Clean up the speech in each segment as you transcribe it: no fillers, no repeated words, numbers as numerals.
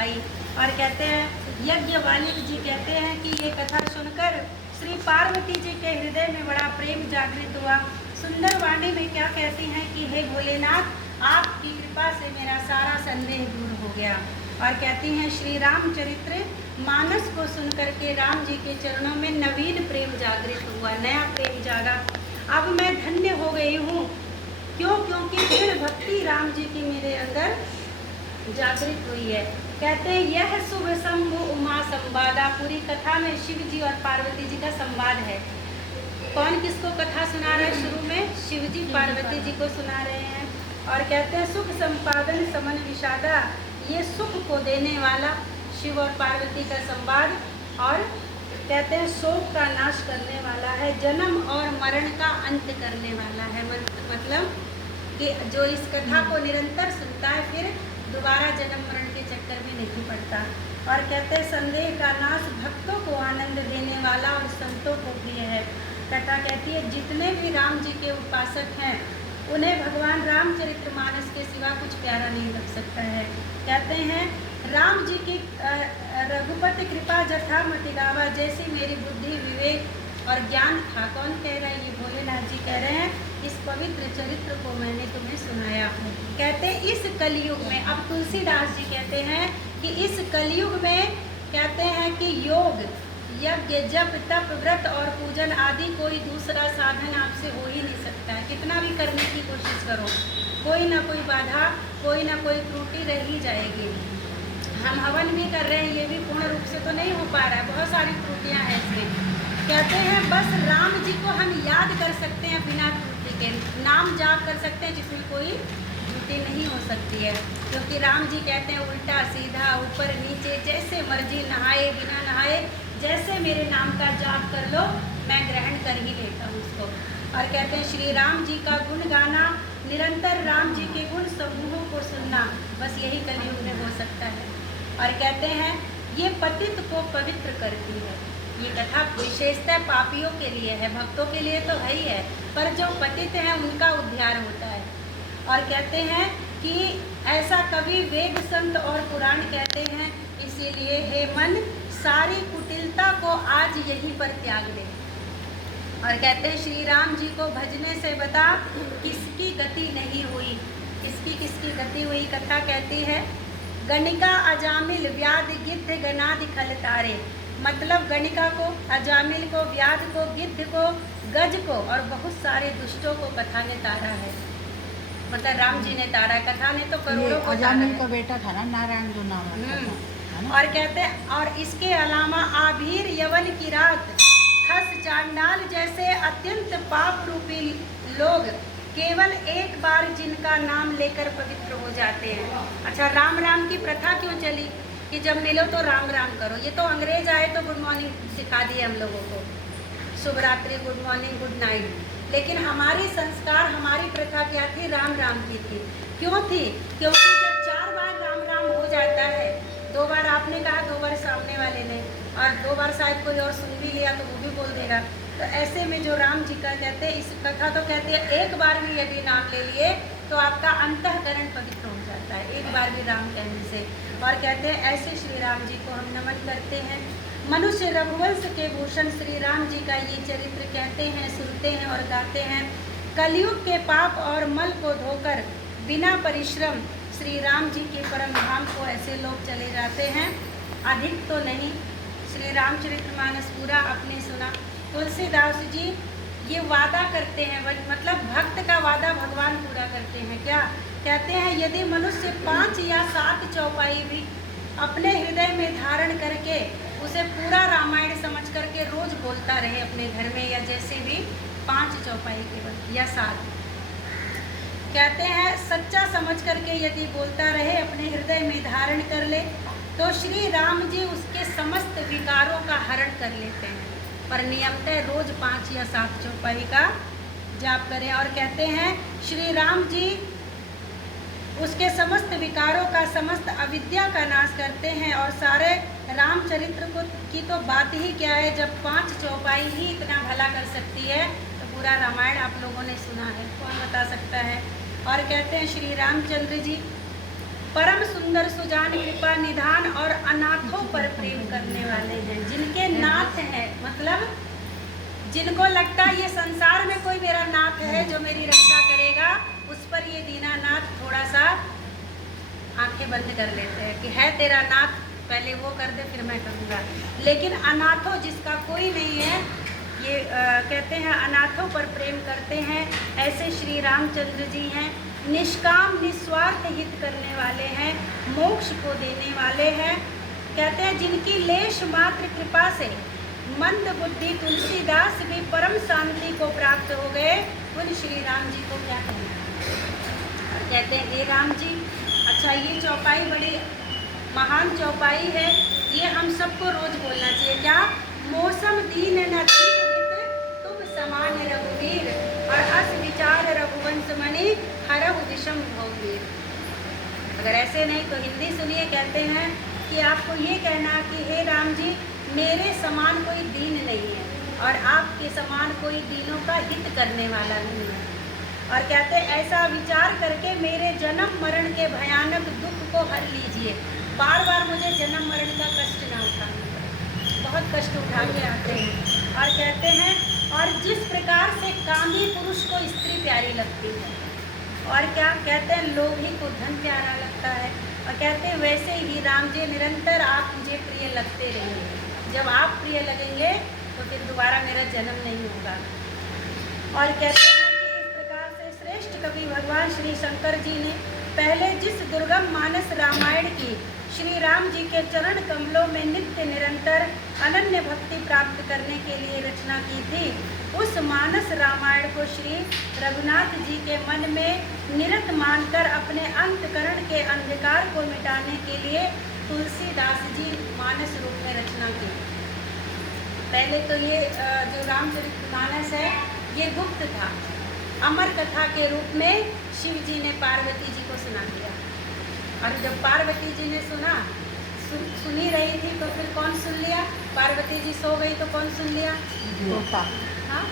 आई। और कहते हैं यज्ञवाल्मीकि जी कहते हैं कि ये कथा सुनकर श्री पार्वती जी के हृदय में बड़ा प्रेम जागृत हुआ। सुंदर वाणी में क्या कहती हैं कि हे भोलेनाथ, आपकी कृपा से मेरा सारा संदेह दूर हो गया। और कहती हैं श्री रामचरित्र मानस को सुनकर के राम जी के चरणों में नवीन प्रेम जागृत हुआ, नया प्रेम जागा। अब मैं धन्य हो गई हूँ। क्यों? क्योंकि दृढ़ भक्ति राम जी की मेरे अंदर जागृत हुई है। कहते हैं यह शुभ शंभु उमा संवादा। पूरी कथा में शिव जी और पार्वती जी का संवाद है। कौन किसको कथा सुना रहे हैं? शुरू में शिव जी पार्वती जी को सुना रहे हैं। और कहते हैं सुख संपादन समन विषादा, ये सुख को देने वाला शिव और पार्वती का संवाद। और कहते हैं शोक का नाश करने वाला है, जन्म और मरण का अंत करने वाला है। मतलब कि जो इस कथा को निरंतर सुनता है फिर दोबारा जन्म मरण के चक्कर में नहीं पड़ता। और कहते हैं संदेह का नाश, भक्तों को आनंद देने वाला और संतों को प्रिय है। कथा कहती है जितने भी राम जी के उपासक हैं उन्हें भगवान रामचरितमानस के सिवा कुछ प्यारा नहीं लग सकता है। कहते हैं राम जी की रघुपति कृपा जथा मति गावा, जैसी मेरी बुद्धि विवेक और ज्ञान था। कौन कह रहा है? ये भोलेनाथ जी कह रहे हैं इस पवित्र चरित्र को मैंने तुम्हें सुनाया। कहते हैं इस कलयुग में, अब तुलसीदास जी कहते हैं कि इस कलयुग में कहते हैं कि योग, यज्ञ, जप, तप, व्रत और पूजन आदि कोई दूसरा साधन आपसे हो ही नहीं सकता है। कितना भी करने की कोशिश करो, कोई ना कोई बाधा, कोई ना कोई त्रुटि रह ही जाएगी। हम हवन भी कर रहे हैं, ये भी पूर्ण रूप से तो नहीं हो पा रहा है, बहुत सारी त्रुटियां हैं इसमें। कहते हैं बस राम जी को हम याद कर सकते हैं बिना त्रुटि के, नाम जाप कर सकते हैं जिसमें कोई त्रुटि नहीं हो सकती है। क्योंकि राम जी कहते हैं उल्टा सीधा ऊपर नीचे जैसे मर्जी, नहाए बिना नहाए, जैसे मेरे नाम का जाप कर लो मैं ग्रहण कर ही लेता हूँ उसको। और कहते हैं श्री राम जी का गुण गाना, निरंतर राम जी के गुण समूहों को सुनना, बस यही कलयुग में हो सकता है। और कहते हैं ये पतित को पवित्र करती है। ये कथा विशेषतः पापियों के लिए है, भक्तों के लिए तो है ही है, पर जो पतित हैं उनका उद्धार होता है। और कहते हैं कि ऐसा कवि वेद संत और पुराण कहते हैं, इसीलिए हे मन सारी कुटिलता को आज यहीं पर त्याग दे। और कहते हैं श्री राम जी को भजने से बता किसकी गति नहीं हुई। किसकी गति हुई? कथा कहती है गणिका अजामिल व्याध गिद्ध गनादि खल तारे। मतलब गणिका को, अजामिल को, व्याध को, गिद्ध को, गज को और बहुत सारे दुष्टों को कथा ने तारा है। मतलब राम जी ने तारा, कथा ने तो करोड़ों को। अजामिल का बेटा था ना नारायण, जो नाम है। और कहते हैं और इसके अलावा आभीर यवन की रात, खस चांडाल जैसे अत्यंत पाप रूपी लोग केवल एक बार जिनका नाम लेकर पवित्र हो जाते हैं। अच्छा, राम राम की प्रथा क्यों चली कि जब मिलो तो राम राम करो? ये तो अंग्रेज आए तो गुड मॉर्निंग सिखा दिए हम लोगों को, शुभ रात्रि, गुड मॉर्निंग, गुड नाइट। लेकिन हमारी संस्कार, हमारी प्रथा क्या थी? राम राम की थी। क्यों थी? क्योंकि जब 4 बार राम राम हो जाता है, 2 बार आपने कहा, 2 बार सामने वाले ने, और 2 बार शायद कोई और सुन भी लिया तो वो भी बोल देगा। तो ऐसे में जो राम जी का कहते हैं, इस कथा तो कहते हैं एक बार भी यदि नाम ले लिए तो आपका अंतःकरण पवित्र हो जाता है, एक बार भी राम कहने से। और कहते हैं ऐसे श्री राम जी को हम नमन करते हैं। मनुष्य रघुवंश के भूषण श्री राम जी का ये चरित्र कहते हैं, सुनते हैं और गाते हैं। कलयुग के पाप और मल को धोकर बिना परिश्रम श्री राम जी के परम धाम को ऐसे लोग चले जाते हैं। अधिक तो नहीं, श्री रामचरितमानस पूरा आपने सुना। तुलसीदास जी ये वादा करते हैं, मतलब भक्त का वादा भगवान पूरा करते हैं। क्या कहते हैं? यदि मनुष्य 5 या 7 चौपाई भी अपने हृदय में धारण करके उसे पूरा रामायण समझ करके रोज बोलता रहे अपने घर में, या जैसे भी 5 चौपाई केवल या 7, कहते हैं सच्चा समझ करके यदि बोलता रहे, अपने हृदय में धारण कर ले, तो श्री राम जी उसके समस्त विकारों का हरण कर लेते हैं। पर नियमतः रोज 5 या 7 चौपाई का जाप करें। और कहते हैं श्री राम जी उसके समस्त विकारों का, समस्त अविद्या का नाश करते हैं। और सारे रामचरित्र को की तो बात ही क्या है, जब 5 चौपाई ही इतना भला कर सकती है तो पूरा रामायण आप लोगों ने सुना है, कौन बता सकता है। और कहते हैं श्री रामचंद्र जी परम सुंदर सुजान कृपा निधान और अनाथों पर प्रेम करने वाले हैं। जिनके नाथ हैं, मतलब जिनको लगता है ये संसार में कोई मेरा नाथ है जो मेरी रक्षा करेगा, उस पर ये दीनानाथ थोड़ा सा आंखें बंद कर लेते हैं कि है तेरा नाथ, पहले वो कर दे फिर मैं करूँगा। लेकिन अनाथों जिसका कोई नहीं है, ये कहते हैं अनाथों पर प्रेम करते हैं, ऐसे श्री रामचंद्र जी हैं। निष्काम निस्वार्थ हित करने वाले हैं, मोक्ष को देने वाले हैं। कहते हैं जिनकी लेश मात्र कृपा से मंद बुद्धि तुलसीदास भी परम शांति को प्राप्त हो गए, उन श्री राम जी को क्या कहना है। और कहते हैं हे राम जी, अच्छा ये चौपाई बड़ी महान चौपाई है, ये हम सबको रोज बोलना चाहिए। क्या? मौसम दीन न तुम समान रघुवीर, और अस विचार रघुवंश मणि हरहु दिशम भौवीर। अगर ऐसे नहीं तो हिंदी सुनिए। कहते हैं कि आपको ये कहना कि हे राम जी, मेरे समान कोई दीन नहीं है और आपके समान कोई दीनों का हित करने वाला नहीं है। और कहते हैं ऐसा विचार करके मेरे जन्म मरण के भयानक दुख को हर लीजिए। बार बार मुझे जन्म मरण का कष्ट ना उठाना पड़े, बहुत कष्ट उठा के आते हैं। और कहते हैं और जिस प्रकार से कामी पुरुष को स्त्री प्यारी लगती है, और क्या कहते हैं लोभी को धन प्यारा लगता है, और कहते हैं वैसे ही राम जी निरंतर आप मुझे प्रिय लगते रहेंगे। जब आप प्रिय लगेंगे तो फिर दोबारा मेरा जन्म नहीं होगा। और कहते हैं कि इस प्रकार से श्रेष्ठ कवि भगवान श्री शंकर जी ने पहले जिस दुर्गम मानस रामायण की श्री राम जी के चरण कमलों में नित्य निरंतर अनन्य भक्ति प्राप्त करने के लिए रचना की थी, उस मानस रामायण को श्री रघुनाथ जी के मन में निरत मानकर अपने अंतकरण के अंधकार को मिटाने के लिए तुलसीदास जी मानस रूप में रचना की। पहले तो ये जो रामचरितमानस है ये गुप्त था, अमर कथा के रूप में शिव जी ने पार्वती जी को सुना दिया। और जब पार्वती जी ने सुनी रही थी तो फिर कौन सुन लिया? पार्वती जी सो गई तो कौन सुन लिया? हाँ,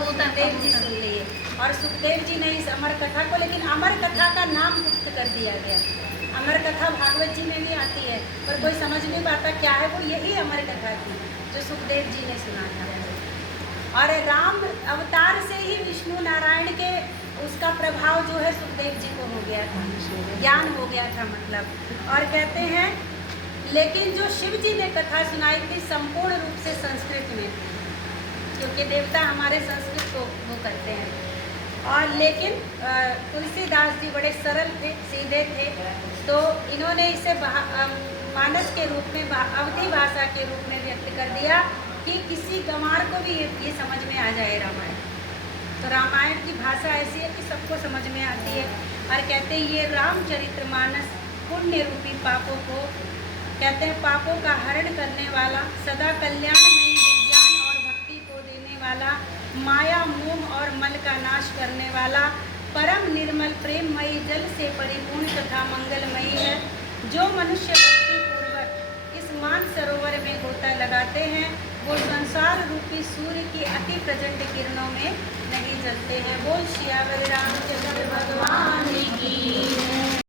सुखदेव जी सुन लिए। और सुखदेव जी ने इस अमर कथा को, लेकिन अमर कथा का नाम गुप्त कर दिया गया। अमर कथा भागवत जी में भी आती है पर कोई समझ नहीं पाता क्या है वो। यही अमर कथा थी जो सुखदेव जी ने सुना था। और राम अवतार से ही विष्णु नारायण के उसका प्रभाव जो है सुखदेव जी को हो गया था, ज्ञान हो गया था मतलब। और कहते हैं लेकिन जो शिव जी ने कथा सुनाई थी संपूर्ण रूप से संस्कृत में, क्योंकि देवता हमारे संस्कृत को वो करते हैं। और लेकिन तुलसीदास जी बड़े सरल थे, सीधे थे, तो इन्होंने इसे मानस के रूप में, अवधी भाषा के रूप में व्यक्त कर दिया कि किसी गंवार को भी ये समझ में आ जाए रामायण। तो रामायण की भाषा ऐसी है कि सबको समझ में आती है। और कहते हैं ये रामचरितमानस पुण्य रूपी पापों को, कहते हैं पापों का हरण करने वाला, सदा कल्याणमयी विज्ञान और भक्ति को देने वाला, माया मोह और मल का नाश करने वाला, परम निर्मल प्रेममयी जल से परिपूर्ण तथा मंगलमयी है। जो मनुष्य भक्ति पूर्वक इस मान सरोवर में गोता लगाते हैं वो संसार रूपी सूर्य की अति प्रचंड किरणों में नहीं जलते हैं। बोल सियावर रामचंद्र भगवान की।